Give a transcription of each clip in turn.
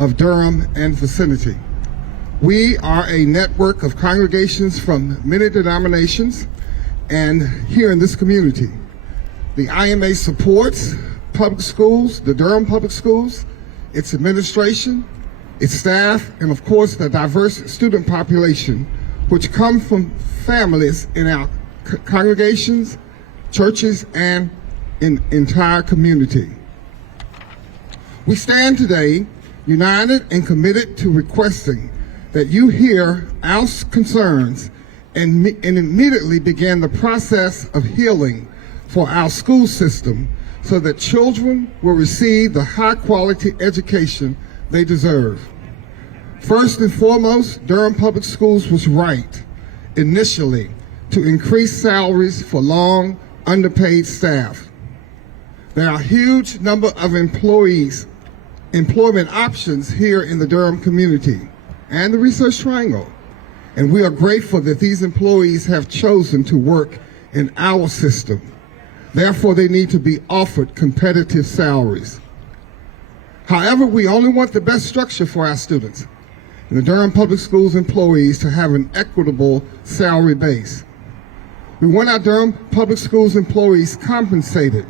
of Durham and vicinity. We are a network of congregations from many denominations and here in this community. The IMA supports public schools, the Durham Public Schools, its administration, its staff, and of course the diverse student population which come from families in our congregations, churches, and in entire community. We stand today united and committed to requesting that you hear our concerns and immediately begin the process of healing for our school system so that children will receive the high quality education they deserve. First and foremost, Durham Public Schools was right initially to increase salaries for long underpaid staff. There are a huge number of employment options here in the Durham community and the Research Triangle, and we are grateful that these employees have chosen to work in our system. Therefore, they need to be offered competitive salaries. However, we only want the best structure for our students and the Durham Public Schools employees to have an equitable salary base. We want our Durham Public Schools employees compensated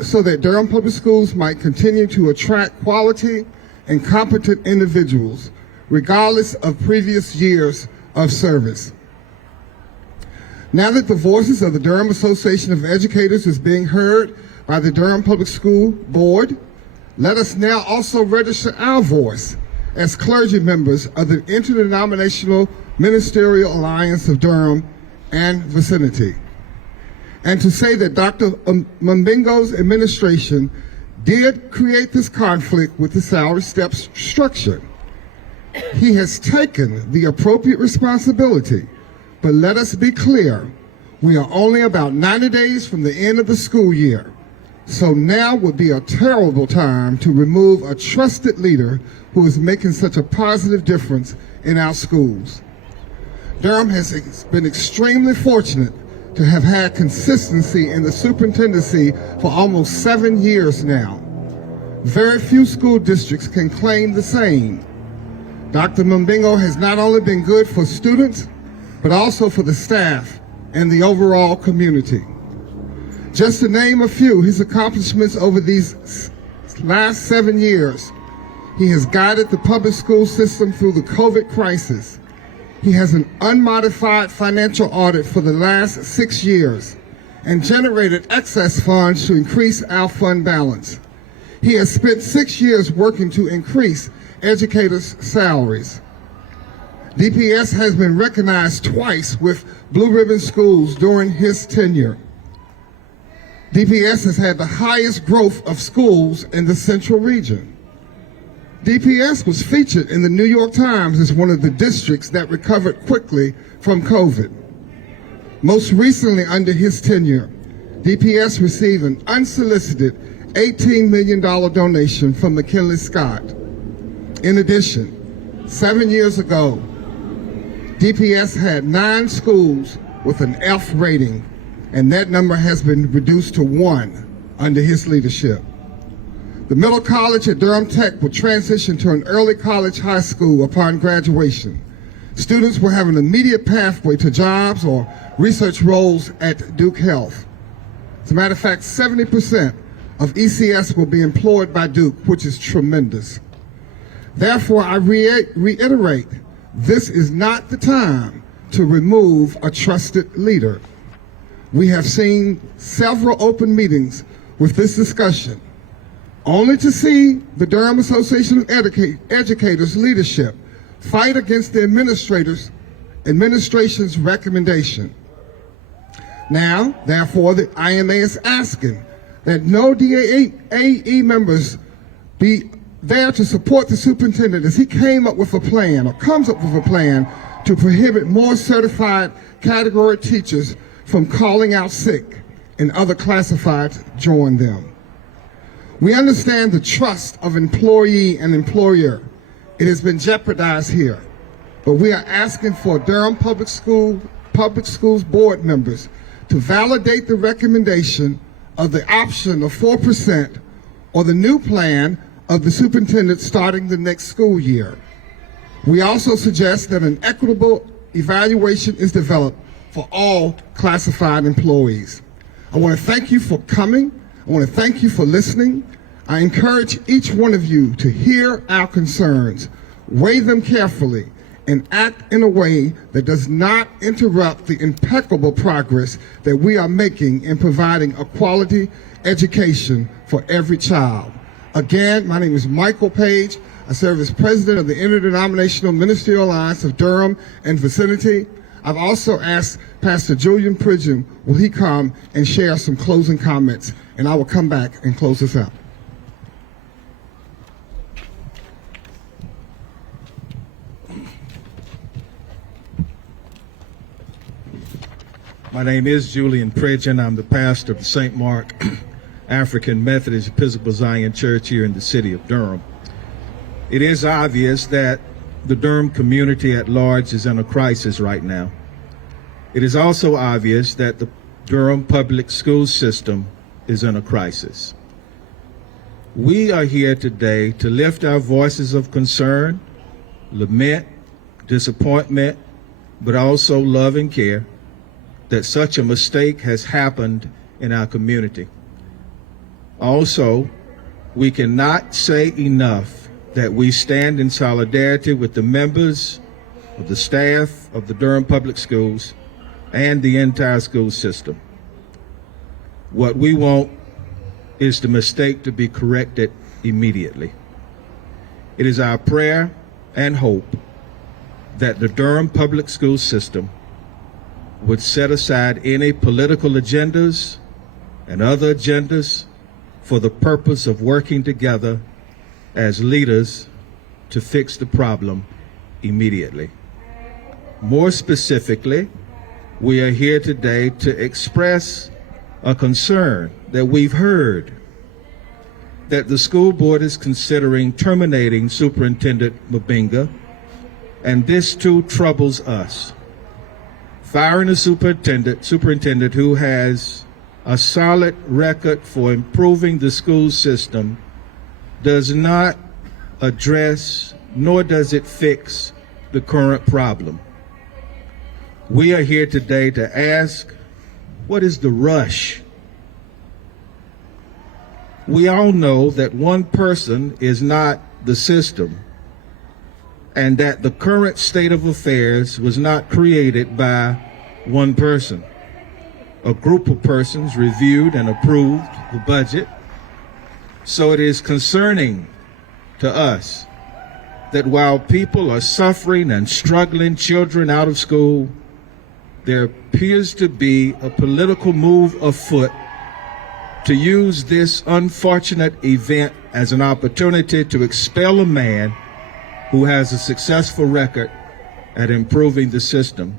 so that Durham Public Schools might continue to attract quality and competent individuals regardless of previous years of service. Now that the voices of the Durham Association of Educators is being heard by the Durham Public School Board, let us now also register our voice as clergy members of the Interdenominational Ministerial Alliance of Durham and vicinity. And to say that Dr. Mbingo's administration did create this conflict with the salary step structure. He has taken the appropriate responsibility, but let us be clear, we are only about 90 days from the end of the school year. So now would be a terrible time to remove a trusted leader who is making such a positive difference in our schools. Durham has been extremely fortunate to have had consistency in the superintendency for almost 7 years now. Very few school districts can claim the same. Dr. Mbingo has not only been good for students, but also for the staff and the overall community. Just to name a few, his accomplishments over these last 7 years: he has guided the public school system through the COVID crisis. He has an unmodified financial audit for the last 6 years and generated excess funds to increase our fund balance. He has spent 6 years working to increase educators' salaries. DPS has been recognized twice with Blue Ribbon Schools during his tenure. DPS has had the highest growth of schools in the Central region. DPS was featured in the New York Times as one of the districts that recovered quickly from COVID. Most recently, under his tenure, DPS received an unsolicited $18 million donation from McKinley Scott. In addition, 7 years ago, DPS had 9 schools with an F rating, and that number has been reduced to 1 under his leadership. The middle college at Durham Tech will transition to an early college high school upon graduation. Students will have an immediate pathway to jobs or research roles at Duke Health. As a matter of fact, 70% of ECS will be employed by Duke, which is tremendous. Therefore, I reiterate, this is not the time to remove a trusted leader. We have seen several open meetings with this discussion, only to see the Durham Association of Educators leadership fight against the administration's recommendation. Now, therefore, the IMA is asking that no DAE members be there to support the superintendent as he came up with a plan, or comes up with a plan, to prohibit more certified category teachers from calling out sick and other classifieds join them. We understand the trust of employee and employer. It has been jeopardized here, but we are asking for Durham Public Schools board members to validate the recommendation of the option of 4% or the new plan of the superintendent starting the next school year. We also suggest that an equitable evaluation is developed for all classified employees. I want to thank you for coming. I want to thank you for listening. I encourage each one of you to hear our concerns, weigh them carefully, and act in a way that does not interrupt the impeccable progress that we are making in providing a quality education for every child. Again, my name is Michael Page. I serve as president of the Interdenominational Ministerial Alliance of Durham and vicinity. I've also asked Pastor Julian Pridgeon, will he come and share some closing comments, and I will come back and close this out. My name is Julian Pridgeon. I'm the pastor of the St. Mark African Methodist Episcopal Zion Church here in the city of Durham. It is obvious that the Durham community at large is in a crisis right now. It is also obvious that the Durham Public School system is in a crisis. We are here today to lift our voices of concern, lament, disappointment, but also love and care that such a mistake has happened in our community. Also, we cannot say enough that we stand in solidarity with the members of the staff of the Durham Public Schools and the entire school system. What we want is the mistake to be corrected immediately. It is our prayer and hope that the Durham Public School system would set aside any political agendas and other agendas for the purpose of working together as leaders to fix the problem immediately. More specifically, we are here today to express a concern that we've heard that the school board is considering terminating Superintendent Mabinga, and this too troubles us. Firing a superintendent who has a solid record for improving the school system does not address, nor does it fix the current problem. We are here today to ask, what is the rush? We all know that one person is not the system, and that the current state of affairs was not created by one person. A group of persons reviewed and approved the budget. So it is concerning to us that while people are suffering and struggling, children out of school, there appears to be a political move afoot to use this unfortunate event as an opportunity to expel a man who has a successful record at improving the system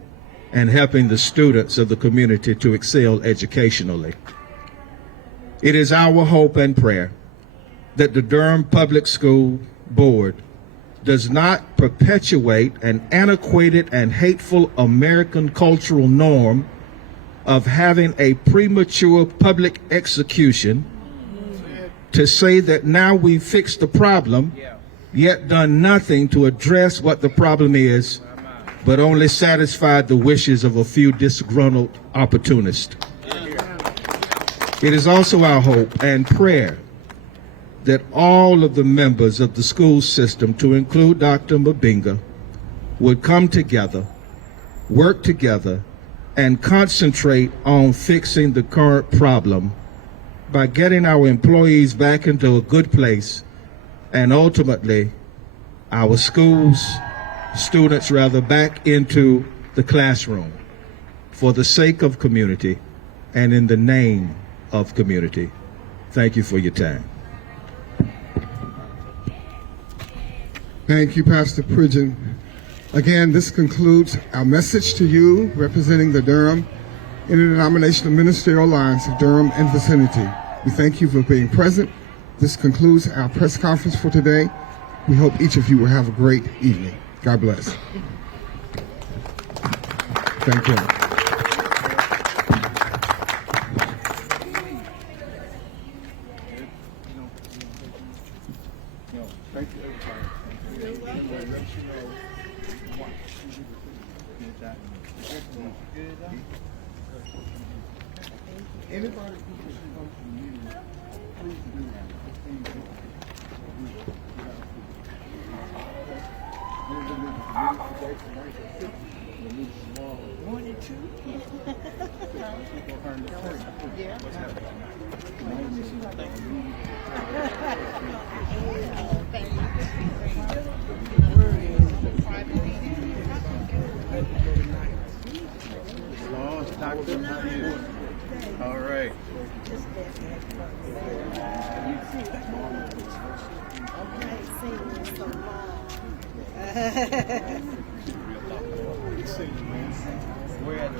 and helping the students of the community to excel educationally. It is our hope and prayer that the Durham Public School Board does not perpetuate an antiquated and hateful American cultural norm of having a premature public execution to say that now we've fixed the problem, yet done nothing to address what the problem is, but only satisfied the wishes of a few disgruntled opportunists. It is also our hope and prayer that all of the members of the school system, to include Dr. Mabinga, would come together, work together, and concentrate on fixing the current problem by getting our employees back into a good place, and ultimately our students back into the classroom for the sake of community and in the name of community. Thank you for your time. Thank you, Pastor Pridgeon. Again, this concludes our message to you, representing the Durham Interdenominational Ministerial Alliance of Durham and vicinity. We thank you for being present. This concludes our press conference for today. We hope each of you will have a great evening. God bless. Thank you. Anybody who wants to come to the meeting, please do that. One and two? Yeah. All right. We're at the